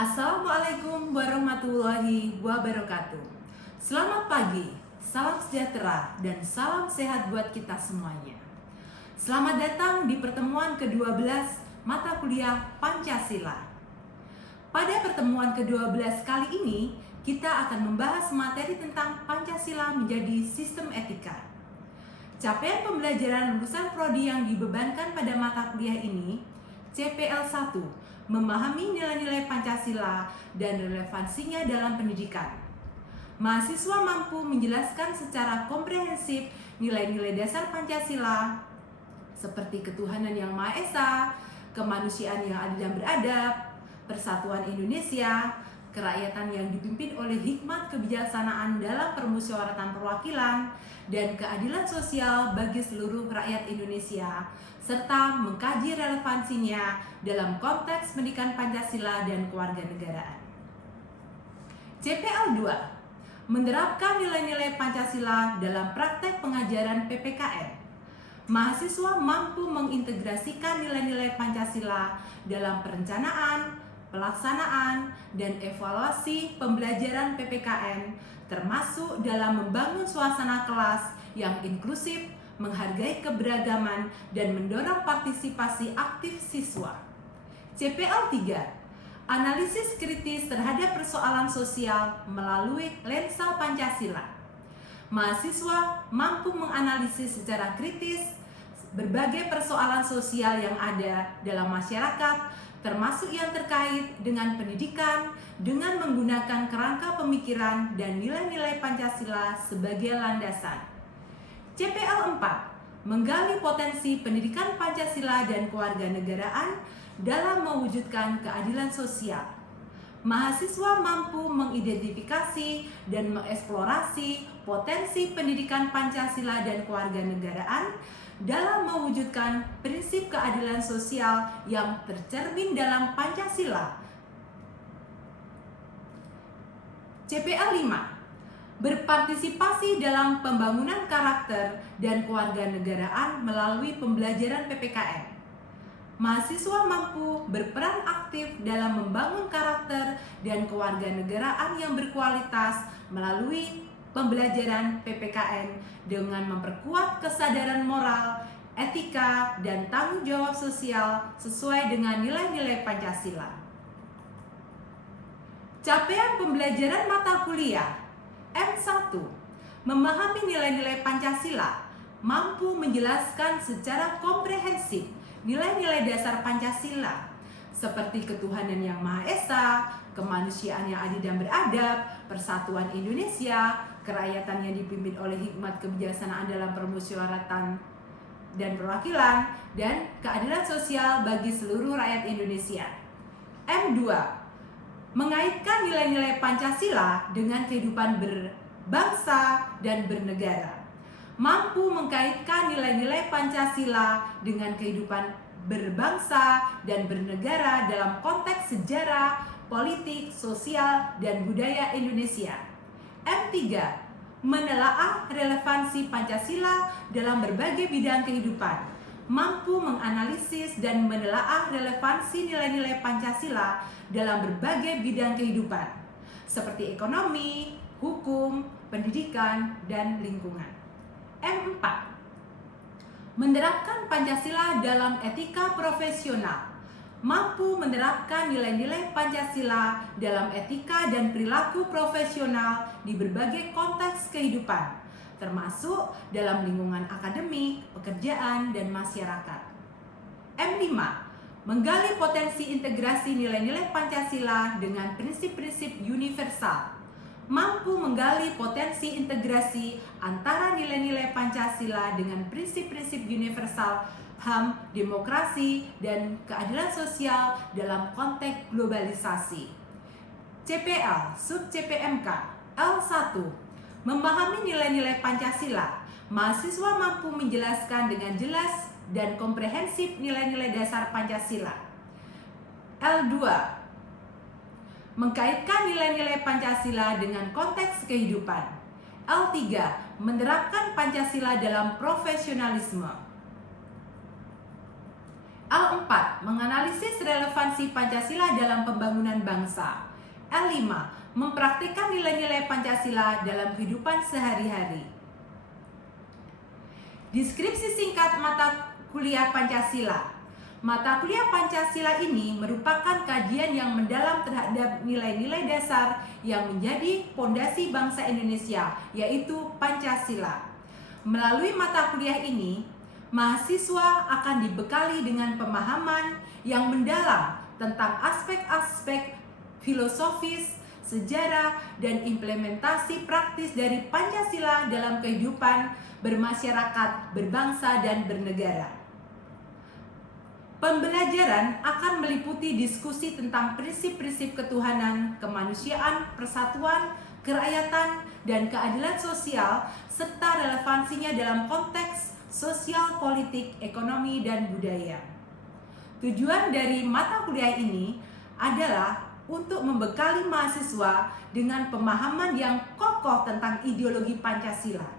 Assalamualaikum warahmatullahi wabarakatuh. Selamat pagi, salam sejahtera, dan salam sehat buat kita semuanya. Selamat datang di pertemuan ke-12 mata kuliah Pancasila. Pada pertemuan ke-12 kali ini, kita akan membahas materi tentang Pancasila menjadi sistem etika. Capaian pembelajaran lulusan prodi yang dibebankan pada mata kuliah ini, CPL 1, memahami nilai-nilai Pancasila dan relevansinya dalam pendidikan. Mahasiswa mampu menjelaskan secara komprehensif nilai-nilai dasar Pancasila seperti ketuhanan yang Maha Esa, kemanusiaan yang adil dan beradab, persatuan Indonesia, kerakyatan yang dipimpin oleh hikmat kebijaksanaan dalam permusyawaratan perwakilan, dan keadilan sosial bagi seluruh rakyat Indonesia, serta mengkaji relevansinya dalam konteks pendidikan Pancasila dan kewarganegaraan. CPL 2, menerapkan nilai-nilai Pancasila dalam praktek pengajaran PPKN. Mahasiswa mampu mengintegrasikan nilai-nilai Pancasila dalam perencanaan, pelaksanaan, dan evaluasi pembelajaran PPKN, termasuk dalam membangun suasana kelas yang inklusif, menghargai keberagaman, dan mendorong partisipasi aktif siswa. CPL 3, analisis kritis terhadap persoalan sosial melalui lensa Pancasila. Mahasiswa mampu menganalisis secara kritis berbagai persoalan sosial yang ada dalam masyarakat, termasuk yang terkait dengan pendidikan, dengan menggunakan kerangka pemikiran dan nilai-nilai Pancasila sebagai landasan. CPL 4, menggali potensi pendidikan Pancasila dan kewarganegaraan dalam mewujudkan keadilan sosial. Mahasiswa mampu mengidentifikasi dan mengeksplorasi potensi pendidikan Pancasila dan kewarganegaraan dalam mewujudkan prinsip keadilan sosial yang tercermin dalam Pancasila. CPL 5, berpartisipasi dalam pembangunan karakter dan kewarganegaraan melalui pembelajaran PPKN. Mahasiswa mampu berperan aktif dalam membangun karakter dan kewarganegaraan yang berkualitas melalui pembelajaran PPKN dengan memperkuat kesadaran moral, etika, dan tanggung jawab sosial sesuai dengan nilai-nilai Pancasila. Capaian pembelajaran mata kuliah M1, memahami nilai-nilai Pancasila, mampu menjelaskan secara komprehensif nilai-nilai dasar Pancasila seperti ketuhanan yang Maha Esa, kemanusiaan yang adil dan beradab, persatuan Indonesia, kerakyatan yang dipimpin oleh hikmat kebijaksanaan dalam permusyawaratan dan perwakilan, dan keadilan sosial bagi seluruh rakyat Indonesia. M2, mengaitkan nilai-nilai Pancasila dengan kehidupan berbangsa dan bernegara. Mampu mengkaitkan nilai-nilai Pancasila dengan kehidupan berbangsa dan bernegara dalam konteks sejarah, politik, sosial, dan budaya Indonesia. M3, menelaah relevansi Pancasila dalam berbagai bidang kehidupan, mampu menganalisis dan menelaah relevansi nilai-nilai Pancasila dalam berbagai bidang kehidupan, seperti ekonomi, hukum, pendidikan, dan lingkungan. M4, menerapkan Pancasila dalam etika profesional, mampu menerapkan nilai-nilai Pancasila dalam etika dan perilaku profesional di berbagai konteks kehidupan, termasuk dalam lingkungan akademik, pekerjaan, dan masyarakat. M5, menggali potensi integrasi nilai-nilai Pancasila dengan prinsip-prinsip universal, mampu menggali potensi integrasi antara nilai-nilai Pancasila dengan prinsip-prinsip universal HAM, demokrasi, dan keadilan sosial dalam konteks globalisasi. CPL, sub-CPMK, L1, memahami nilai-nilai Pancasila. Mahasiswa mampu menjelaskan dengan jelas dan komprehensif nilai-nilai dasar Pancasila. L2, mengkaitkan nilai-nilai Pancasila dengan konteks kehidupan. L3, menerapkan Pancasila dalam profesionalisme. L4, menganalisis relevansi Pancasila dalam pembangunan bangsa. L5, mempraktikkan nilai-nilai Pancasila dalam kehidupan sehari-hari. Deskripsi singkat mata kuliah Pancasila. Mata kuliah Pancasila ini merupakan kajian yang mendalam terhadap nilai-nilai dasar yang menjadi fondasi bangsa Indonesia, yaitu Pancasila. Melalui mata kuliah ini, mahasiswa akan dibekali dengan pemahaman yang mendalam tentang aspek-aspek filosofis, sejarah, dan implementasi praktis dari Pancasila dalam kehidupan bermasyarakat, berbangsa, dan bernegara. Pembelajaran akan meliputi diskusi tentang prinsip-prinsip ketuhanan, kemanusiaan, persatuan, kerakyatan, dan keadilan sosial, serta relevansinya dalam konteks sosial, politik, ekonomi, dan budaya. Tujuan dari mata kuliah ini adalah untuk membekali mahasiswa dengan pemahaman yang kokoh tentang ideologi Pancasila,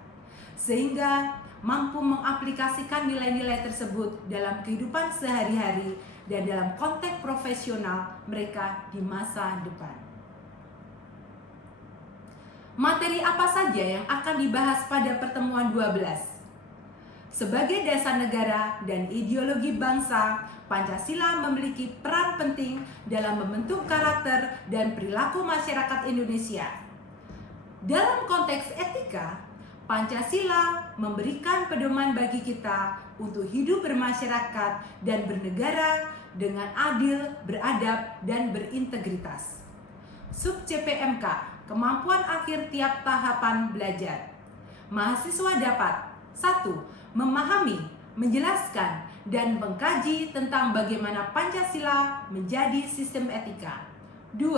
sehingga mampu mengaplikasikan nilai-nilai tersebut dalam kehidupan sehari-hari dan dalam konteks profesional mereka di masa depan. Materi apa saja yang akan dibahas pada pertemuan 12? Sebagai dasar negara dan ideologi bangsa, Pancasila memiliki peran penting dalam membentuk karakter dan perilaku masyarakat Indonesia. Dalam konteks etika, Pancasila memberikan pedoman bagi kita untuk hidup bermasyarakat dan bernegara dengan adil, beradab, dan berintegritas. Sub CPMK, kemampuan akhir tiap tahapan belajar. Mahasiswa dapat 1. Memahami, menjelaskan, dan mengkaji tentang bagaimana Pancasila menjadi sistem etika. 2.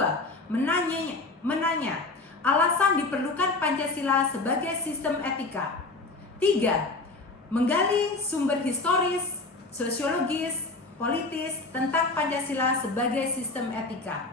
Menanya alasan diperlukan Pancasila sebagai sistem etika. 3. Menggali sumber historis, sosiologis, politis tentang Pancasila sebagai sistem etika.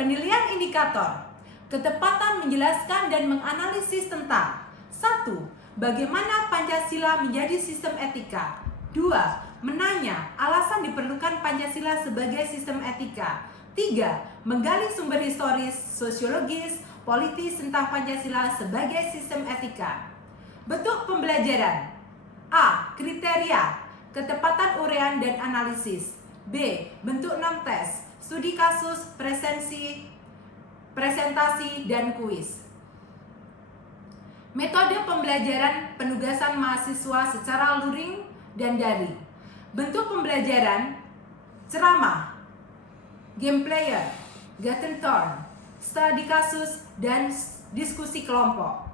Penilaian indikator, ketepatan menjelaskan dan menganalisis tentang 1. Bagaimana Pancasila menjadi sistem etika. 2. Menanya alasan diperlukan Pancasila sebagai sistem etika. 3. Menggali sumber historis, sosiologis, politis tentang Pancasila sebagai sistem etika. Bentuk pembelajaran. A. Kriteria, ketepatan uraian dan analisis. B. Bentuk 6 tes, studi kasus, presentasi, dan kuis. Metode pembelajaran penugasan mahasiswa secara luring dan daring. Bentuk pembelajaran: ceramah, game player, Gatton turn, studi kasus, dan diskusi kelompok.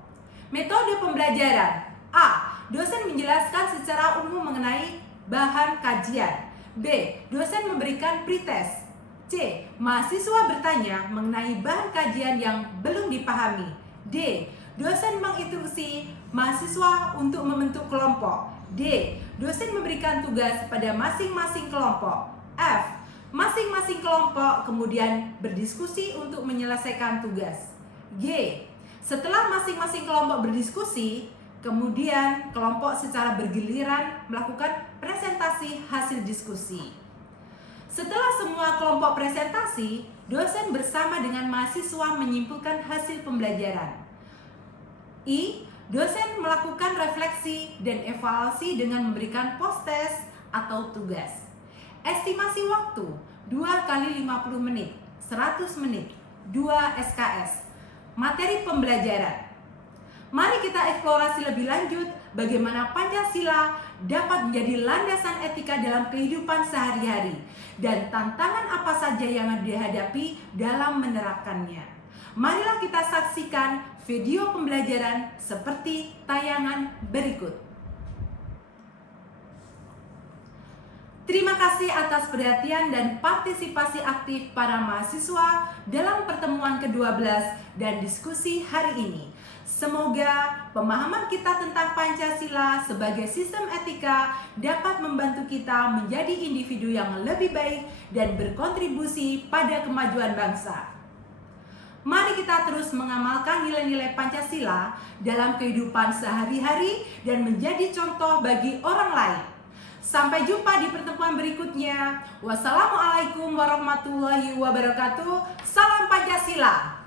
Metode pembelajaran: A. Dosen menjelaskan secara umum mengenai bahan kajian. B. Dosen memberikan pretest. C. Mahasiswa bertanya mengenai bahan kajian yang belum dipahami. D. Dosen menginstruksi mahasiswa untuk membentuk kelompok. D. Dosen memberikan tugas pada masing-masing kelompok. F. Masing-masing kelompok kemudian berdiskusi untuk menyelesaikan tugas. G. Setelah masing-masing kelompok berdiskusi, kemudian kelompok secara bergiliran melakukan presentasi hasil diskusi. Setelah semua kelompok presentasi, dosen bersama dengan mahasiswa menyimpulkan hasil pembelajaran. I. Dosen melakukan refleksi dan evaluasi dengan memberikan post-test atau tugas. Estimasi waktu 2 kali 50 menit, 100 menit, 2 SKS. Materi pembelajaran. Mari kita eksplorasi lebih lanjut bagaimana Pancasila dapat menjadi landasan etika dalam kehidupan sehari-hari dan tantangan apa saja yang dihadapi dalam menerapkannya. Marilah kita saksikan video pembelajaran seperti tayangan berikut. Terima kasih atas perhatian dan partisipasi aktif para mahasiswa dalam pertemuan ke-12 dan diskusi hari ini. Semoga pemahaman kita tentang Pancasila sebagai sistem etika dapat membantu kita menjadi individu yang lebih baik dan berkontribusi pada kemajuan bangsa. Mari kita terus mengamalkan nilai-nilai Pancasila dalam kehidupan sehari-hari dan menjadi contoh bagi orang lain. Sampai jumpa di pertemuan berikutnya. Wassalamualaikum warahmatullahi wabarakatuh. Salam Pancasila.